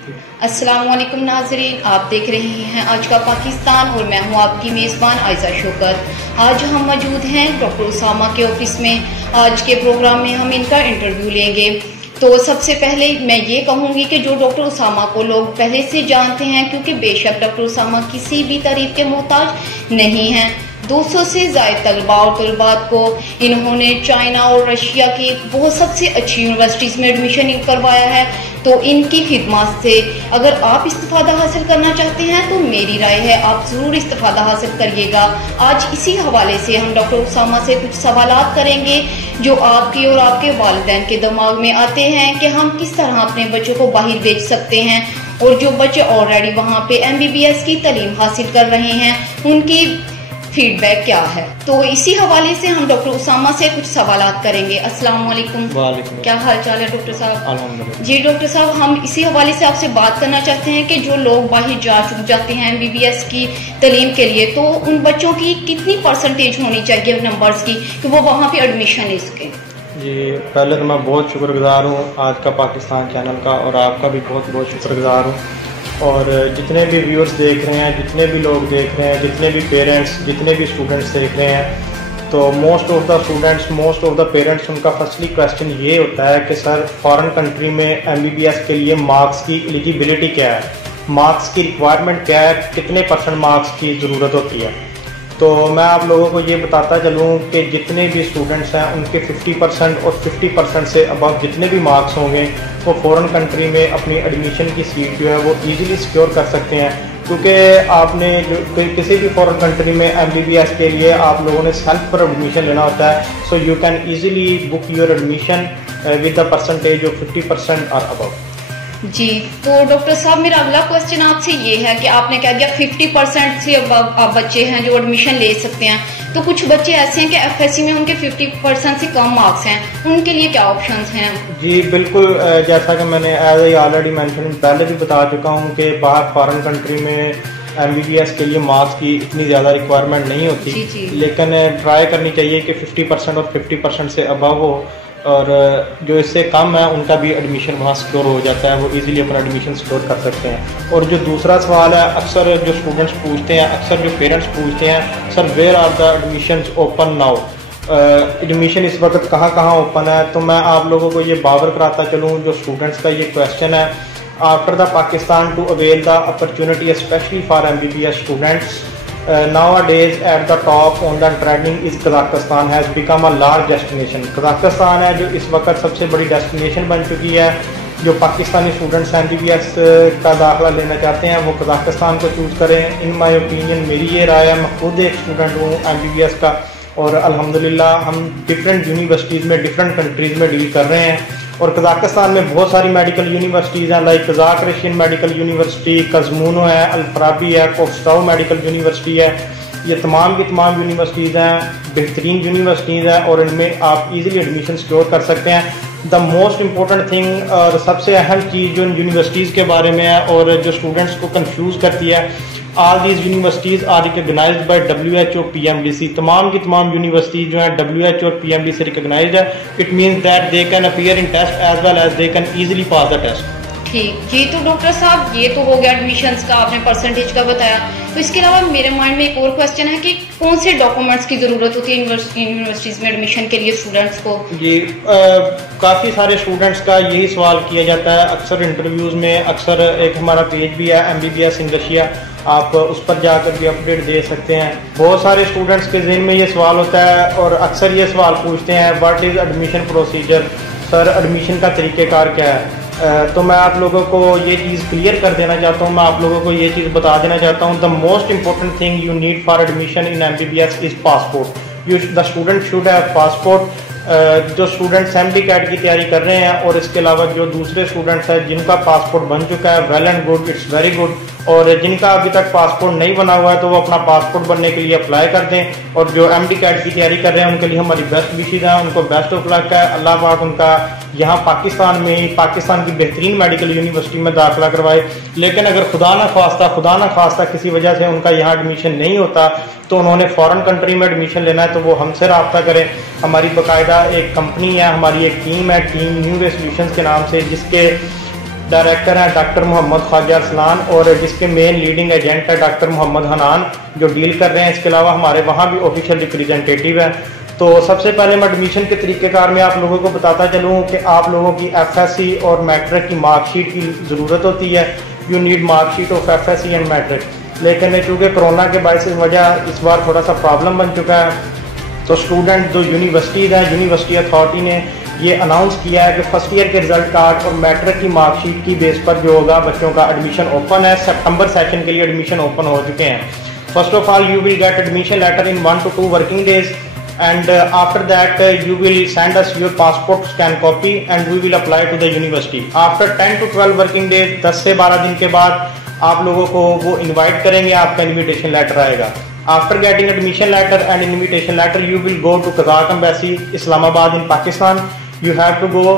अस्सलाम वालेकुम नाज़रीन, आप देख रहे हैं आज का पाकिस्तान और मैं हूं आपकी मेज़बान आयशा शौकत। आज हम मौजूद हैं डॉक्टर उसामा के ऑफिस में। आज के प्रोग्राम में हम इनका इंटरव्यू लेंगे। तो सबसे पहले मैं ये कहूँगी कि जो डॉक्टर उसामा को लोग पहले से जानते हैं, क्योंकि बेशक डॉक्टर उसामा किसी भी तारीफ के मोहताज नहीं हैं। 200 से ज़ायद तलबा और तलबात को इन्होंने चाइना और रशिया की बहुत सबसे अच्छी यूनिवर्सिटीज़ में एडमिशन करवाया है। तो इनकी खिदमत से अगर आप इस्तिफादा हासिल करना चाहते हैं तो मेरी राय है आप ज़रूर इस्तिफादा हासिल करिएगा। आज इसी हवाले से हम डॉक्टर उसामा से कुछ सवालात करेंगे जो आपकी और आपके वालिदैन के दिमाग में आते हैं कि हम किस तरह अपने बच्चों को बाहर भेज सकते हैं, और जो बच्चे ऑलरेडी वहाँ पे MBBS की तालीम हासिल कर रहे हैं उनकी फीडबैक क्या है। तो इसी हवाले से हम डॉक्टर उसामा से कुछ सवालात करेंगे। अस्सलाम वालेकुम। वालेकुम। क्या हाल चाल है डॉक्टर साहब? अल्हम्दुलिल्लाह। जी डॉक्टर साहब, हम इसी हवाले से आपसे बात करना चाहते हैं कि जो लोग बाहर जा चुक जाते हैं MBBS की तालीम के लिए, तो उन बच्चों की कितनी परसेंटेज होनी चाहिए नंबर्स की कि वो वहाँ पे एडमिशन ले सकें? जी, पहले तो मैं बहुत शुक्रगुजार हूँ आज का पाकिस्तान चैनल का, और आपका भी बहुत बहुत शुक्रगुजार हूँ। और जितने भी व्यूअर्स देख रहे हैं, जितने भी लोग देख रहे हैं, जितने भी पेरेंट्स, जितने भी स्टूडेंट्स देख रहे हैं, तो most of the students, most of the parents, उनका फर्स्टली क्वेश्चन ये होता है कि सर फॉरेन कंट्री में MBBS के लिए मार्क्स की एलिजिबिलिटी क्या है, मार्क्स की रिक्वायरमेंट क्या है, कितने % मार्क्स की ज़रूरत होती है। तो मैं आप लोगों को ये बताता चलूँ कि जितने भी स्टूडेंट्स हैं उनके 50% और 50% से अबव जितने भी मार्क्स होंगे वो फॉरेन कंट्री में अपनी एडमिशन की सीट जो है वो इजीली सिक्योर कर सकते हैं। क्योंकि आपने जो किसी भी फॉरेन कंट्री में MBBS के लिए आप लोगों ने सेल्फ पर एडमिशन लेना होता है। So you can easily book your admission with the percentage of 50% और अबव। जी, तो डॉक्टर साहब मेरा अगला क्वेश्चन आपसे ये है कि आपने कह दिया 50% से अब बच्चे हैं जो एडमिशन ले सकते हैं, तो कुछ बच्चे ऐसे हैं कि FSC में उनके 50% से कम मार्क्स हैं, उनके लिए क्या ऑप्शंस हैं? जी बिल्कुल, जैसा कि मैंने एज आई ऑलरेडी मेंशन पहले भी बता चुका हूँ कि बाहर फॉरेन कंट्री में MBBS के लिए मार्क्स की इतनी ज़्यादा रिक्वायरमेंट नहीं होती। जी। लेकिन ट्राई करनी चाहिए कि 50% और 50% से अबव हो, और जो इससे कम है उनका भी एडमिशन वहाँ सिक्योर हो जाता है, वो इजीली अपना एडमिशन सिक्योर कर सकते हैं। और जो दूसरा सवाल है, अक्सर जो स्टूडेंट्स पूछते हैं, अक्सर जो पेरेंट्स पूछते हैं, sir where are the admissions open now, admission इस वक्त कहाँ कहाँ ओपन है। तो मैं आप लोगों को ये बावर कराता चलूँ, जो स्टूडेंट्स का ये क्वेश्चन है, after the Pakistan to avail the opportunity specially for MBBS students, nowadays at the top on the trending is Kazakhstan has become a large destination। Kazakhstan है जो इस वक्त सबसे बड़ी डेस्टिनेशन बन चुकी है। जो पाकिस्तानी स्टूडेंट्स MBBS का दाखिला लेना चाहते हैं वो कजाकिस्तान को चूज़ करें। इन माय ओपिनियन मेरी ये राय है। मैं खुद एक स्टूडेंट हूँ MBBS का, और अल्हम्दुलिल्लाह हम डिफरेंट यूनिवर्सिटीज़ में, डिफरेंट कंट्रीज़ में डील कर रहे हैं। और कजाकिस्तान में बहुत सारी मेडिकल यूनिवर्सिटीज़ हैं, like Kazakh Russian medical university, कज़मूनो है, अल-फराबी है, कोस्टाओ मेडिकल यूनिवर्सिटी है। ये तमाम की तमाम यूनिवर्सिटीज़ हैं, बेहतरीन यूनिवर्सिटीज़ हैं, और इनमें आप इजीली एडमिशन सिक्योर कर सकते हैं। द मोस्ट इम्पोर्टेंट थिंग और सबसे अहम चीज़ जो इन यूनिवर्सिटीज़ के बारे में है और जो स्टूडेंट्स को कंफ्यूज करती है, all these universities are recognized by WHO PMDC। तमाम की तमाम यूनिवर्सिटीज़ जो हैं WHO और PMDC से रिकगनाइज्ड है। It means that they can appear in test as well as they can easily pass the test. ठीक, ये तो डॉक्टर साहब ये तो हो गया एडमिशन्स का, आपने परसेंटेज का बताया। तो इसके अलावा मेरे माइंड में एक और क्वेश्चन है कि कौन से डॉक्यूमेंट्स की ज़रूरत होती है यूनिवर्सिटीज़ में एडमिशन के लिए स्टूडेंट्स को? जी, काफ़ी सारे स्टूडेंट्स का यही सवाल किया जाता है अक्सर इंटरव्यूज़ में। अक्सर एक हमारा पेज भी है MBBS इन रशिया, आप उस पर जाकर भी अपडेट दे सकते हैं। बहुत सारे स्टूडेंट्स के ज़हन में ये सवाल होता है और अक्सर ये सवाल पूछते हैं, what is admission procedure, sir admission का तरीक़ेकार क्या है। तो मैं आप लोगों को ये चीज़ क्लियर कर देना चाहता हूँ, मैं आप लोगों को ये चीज़ बता देना चाहता हूँ। The most important thing you need for admission in MBBS is passport. The student should have passport. जो स्टूडेंट्स MD कैट की तैयारी कर रहे हैं और इसके अलावा जो दूसरे स्टूडेंट्स हैं जिनका पासपोर्ट बन चुका है, well and good, it's very good. और जिनका अभी तक पासपोर्ट नहीं बना हुआ है तो वो अपना पासपोर्ट बनने के लिए अप्लाई कर दें। और जो MD कैट की तैयारी कर रहे हैं उनके लिए हमारी बेस्ट विशेज़ हैं, उनको बेस्ट ऑफ लक है। अल्लाह पाक उनका यहाँ पाकिस्तान में, पाकिस्तान की बेहतरीन मेडिकल यूनिवर्सिटी में दाखिला करवाए। लेकिन अगर खुदा ना खास्ता किसी वजह से उनका यहाँ एडमिशन नहीं होता तो उन्होंने फॉरेन कंट्री में एडमिशन लेना है तो वो हमसे रब्ता करें। हमारी बाकायदा एक कंपनी है, हमारी एक टीम है, टीम न्यू रे सॉल्यूशंस के नाम से, डायरेक्टर हैं डॉक्टर मोहम्मद ख्वाजा अरसलान, और जिसके मेन लीडिंग एजेंट है डॉक्टर मोहम्मद हनान, जो डील कर रहे हैं। इसके अलावा हमारे वहाँ भी ऑफिशियल रिप्रेजेंटेटिव है। तो सबसे पहले मैं एडमिशन के तरीक़ेकार में आप लोगों को बताता चलूँ कि आप लोगों की FSC और मैट्रिक की मार्कशीट की ज़रूरत होती है। You need marksheet of FSC and matric. लेकिन चूँकि कोरोना के बायस वजह इस बार थोड़ा सा प्रॉब्लम बन चुका है, तो स्टूडेंट जो यूनिवर्सिटीज़ हैं, यूनिवर्सिटी अथॉरिटी ने ये अनाउंस किया है कि फर्स्ट ईयर के रिजल्ट कार्ड और मैट्रिक की मार्कशीट की बेस पर जो होगा बच्चों का एडमिशन ओपन है। सितंबर सेशन के लिए एडमिशन ओपन हो चुके हैं। First of all you will get admission letter in 1 to 2 working days, and after that you will send us your passport scan copy and we will apply to the university. After 10 to 12 working days, 10 से 12 दिन के बाद आप लोगों को वो invite करेंगे, आपका इनविटेशन लेटर आएगा। After getting admission letter and invitation letter, you will go to Kazakh Embassy, Islamabad in Pakistan. You have to go,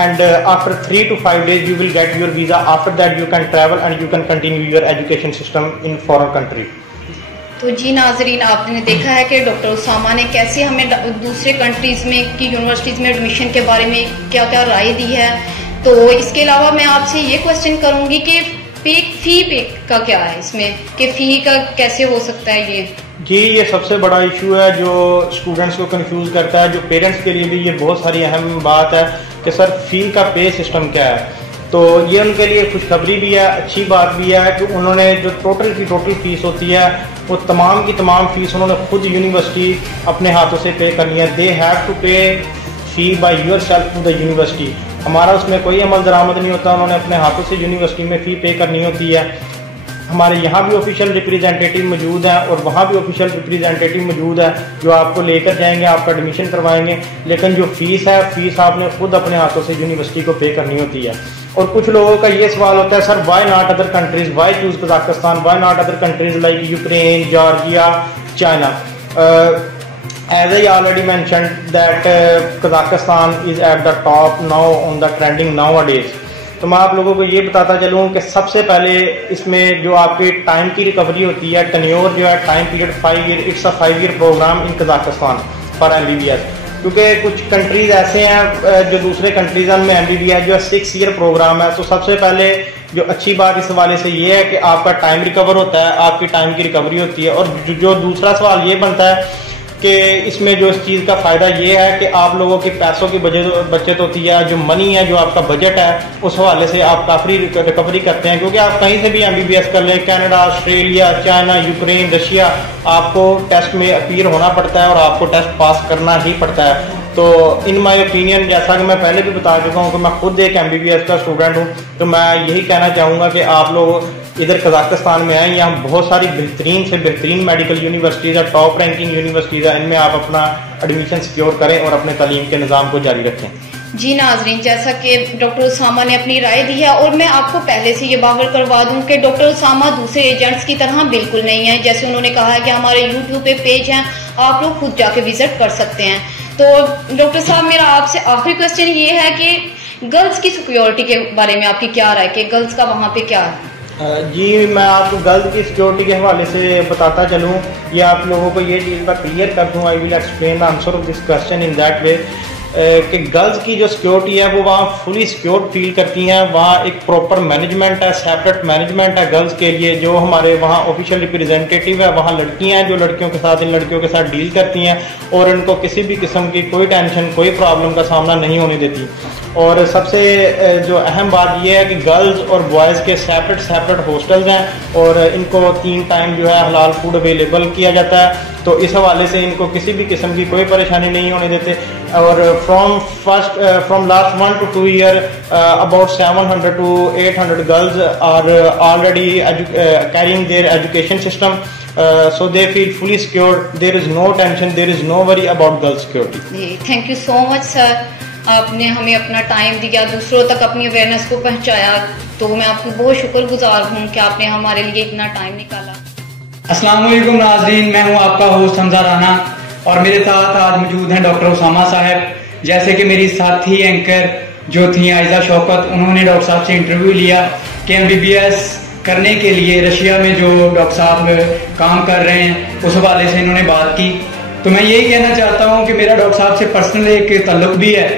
and after 3 to 5 days you will get your visa. After that you can travel and you can continue your education system in foreign country. तो जी नाजरीन, आपने देखा है कि doctor Usama ने कैसे हमें दूसरे कंट्रीज़ में की यूनिवर्सिटीज़ में एडमिशन के बारे में क्या क्या राय दी है। तो इसके अलावा मैं आपसे ये क्वेश्चन करूँगी कि फ़ी पे का क्या है इसमें, कि फ़ी का कैसे हो सकता है ये? जी, ये सबसे बड़ा इशू है जो स्टूडेंट्स को कंफ्यूज करता है। जो पेरेंट्स के लिए भी ये बहुत सारी अहम बात है कि सर फ़ी का पे सिस्टम क्या है। तो ये उनके लिए खुशखबरी भी है, अच्छी बात भी है कि उन्होंने जो टोटल की टोटल फीस होती है वो तमाम की तमाम फीस उन्होंने खुद यूनिवर्सिटी अपने हाथों से पे करनी है। दे have to pay fee by yourself to the university. हमारा उसमें कोई अमल दरामद नहीं होता, उन्होंने अपने हाथों से यूनिवर्सिटी में फ़ी पे करनी होती है। हमारे यहाँ भी ऑफिशियल रिप्रेजेंटेटिव मौजूद हैं और वहाँ भी ऑफिशियल रिप्रेजेंटेटिव मौजूद है जो आपको लेकर जाएंगे, आपका एडमिशन करवाएंगे। लेकिन जो फीस है, फीस आपने खुद अपने हाथों से यूनिवर्सिटी को पे करनी होती है। और कुछ लोगों का ये सवाल होता है, sir why not other countries, why choose Kazakhstan, why not other countries like Ukraine, Georgia, China. As I already mentioned that Kazakhstan is at the top now on the trending nowadays. तो मैं आप लोगों को ये बताता चलूँ कि सबसे पहले इसमें जो आपकी टाइम की रिकवरी होती है, टेन्योर जो है time period 5 year, it's a 5 year program in Kazakhstan for MBBS। क्योंकि कुछ कंट्रीज ऐसे हैं जो दूसरे कंट्रीज में MBBS जो है 6 ईयर प्रोग्राम है। तो सबसे पहले जो अच्छी बात इस हवाले से ये है कि आपका टाइम रिकवर होता है, आपकी टाइम की रिकवरी होती है। और जो दूसरा सवाल ये बनता है कि इसमें जो इस चीज़ का फ़ायदा ये है कि आप लोगों की पैसों की बचत होती है। जो मनी है, जो आपका बजट है, उस हवाले से आप काफ़ी रिकवरी करते हैं। क्योंकि आप कहीं से भी MBBS कर लें, Canada, Australia, China, Ukraine, Russia, आपको टेस्ट में अपीयर होना पड़ता है और आपको टेस्ट पास करना ही पड़ता है। तो इन माय ओपिनियन, जैसा कि मैं पहले भी बता चुका हूँ कि मैं खुद एक MBBS का स्टूडेंट हूँ, तो मैं यही कहना चाहूँगा कि आप लोग इधर कजाकिस्तान में आए। यहाँ बहुत सारी बेहतरीन से बेहतरीन मेडिकल यूनिवर्सिटीज़ है, टॉप रैंकिंग यूनिवर्सिटीज़ है। इनमें आप अपना एडमिशन सिक्योर करें और अपने तालीम के निज़ाम को जारी रखें। जी नाजरीन, जैसा कि डॉक्टर उसामा ने अपनी राय दी है, और मैं आपको पहले से ये बावर करवा दूं कि डॉक्टर उसामा दूसरे एजेंट्स की तरह बिल्कुल नहीं है। जैसे उन्होंने कहा है कि हमारे YouTube पे पेज हैं, आप लोग खुद जाके विजिट कर सकते हैं। तो डॉक्टर साहब, मेरा आपसे आखिरी क्वेश्चन ये है कि गर्ल्स की सिक्योरिटी के बारे में आपकी क्या राय, कि गर्ल्स का वहाँ पे क्या है? जी, मैं आपको गर्ल्स की सिक्योरिटी के हवाले से बताता चलूँ, या आप लोगों को ये चीज़ मैं क्लियर कर दूँ। I will explain the answer of this question in that way कि गर्ल्स की जो सिक्योरिटी है वो वहाँ फुली सिक्योर फील करती हैं। वहाँ एक प्रॉपर मैनेजमेंट है, सेपरेट मैनेजमेंट है गर्ल्स के लिए। जो हमारे वहाँ ऑफिशियल रिप्रेजेंटेटिव है, वहाँ लड़कियाँ हैं जो लड़कियों के साथ, इन लड़कियों के साथ डील करती हैं और इनको किसी भी किस्म की कोई टेंशन, कोई प्रॉब्लम का सामना नहीं होने देती। और सबसे जो अहम बात यह है कि गर्ल्स और बॉयज़ के सेपरेट हॉस्टल्स हैं और इनको 3 टाइम जो है हलाल फूड अवेलेबल किया जाता है। तो इस हवाले से इनको किसी भी किस्म की कोई परेशानी नहीं होने देते। और from last 1 to 2 year about 700 to 800 girls are already carrying their education system, so they feel fully secure. There is no tension, there is no worry about girl security. Thank you so much sir, आपने हमें अपना time दिया, दूसरों तक अपनी awareness को पहुंचाया। तो मैं आपकी बहुत शुक्रगुजार हूँ कि आपने हमारे लिए इतना टाइम निकाला। अस्सलाम वालेकुम नाज़रीन, मैं हूँ आपका होस्ट हमजा राना और मेरे साथ आज मौजूद हैं डॉक्टर उसामा साहब। जैसे कि मेरी साथी एंकर जो थी आयजा शौकत, उन्होंने डॉक्टर साहब से इंटरव्यू लिया कि MBBS करने के लिए रशिया में जो डॉक्टर साहब काम कर रहे हैं उस हवाले से इन्होंने बात की। तो मैं यही कहना चाहता हूँ कि मेरा डॉक्टर साहब से पर्सनल एक ताल्लुक भी है,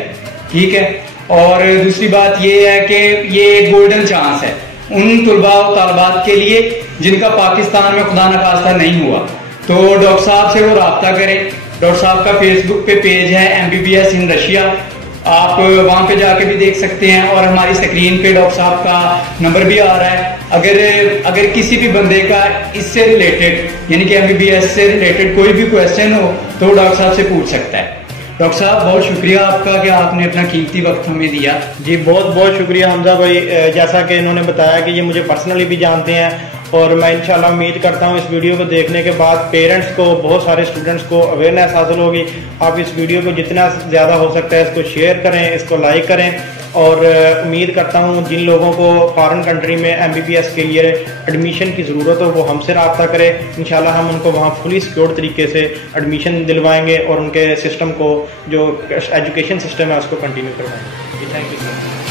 ठीक है। और दूसरी बात ये है कि ये गोल्डन चांस है उन तुलबा और तालबात के लिए जिनका पाकिस्तान में खुदा न खास्ता नहीं हुआ। तो डॉक्टर साहब से वो रब्ता करें। डॉक्टर साहब का फेसबुक पे पेज है MBBS इन रशिया, आप वहां पे जाके भी देख सकते हैं। और हमारी स्क्रीन पे डॉक्टर साहब का नंबर भी आ रहा है। अगर किसी भी बंदे का इससे रिलेटेड यानी कि MBBS से रिलेटेड कोई भी क्वेश्चन हो तो वो डॉक्टर साहब से पूछ सकता है। डॉक्टर साहब बहुत शुक्रिया आपका कि आपने अपना कीमती वक्त हमें दिया। जी बहुत बहुत शुक्रिया हमजा भाई। जैसा कि इन्होंने बताया कि ये मुझे पर्सनली भी जानते हैं और मैं इंशाल्लाह उम्मीद करता हूँ इस वीडियो को देखने के बाद पेरेंट्स को, बहुत सारे स्टूडेंट्स को अवेयरनेस हासिल होगी। आप इस वीडियो को जितना ज़्यादा हो सकता है इसको शेयर करें, इसको लाइक करें और उम्मीद करता हूँ जिन लोगों को फॉरेन कंट्री में MBBS के लिए एडमिशन की ज़रूरत हो वो हमसे रब्ता करें। इंशाल्लाह हम उनको वहाँ फुली सिक्योर्ड तरीके से एडमिशन दिलवाएंगे और उनके सिस्टम को जो एजुकेशन सिस्टम है उसको कंटिन्यू करवाएंगे। Thank you sir.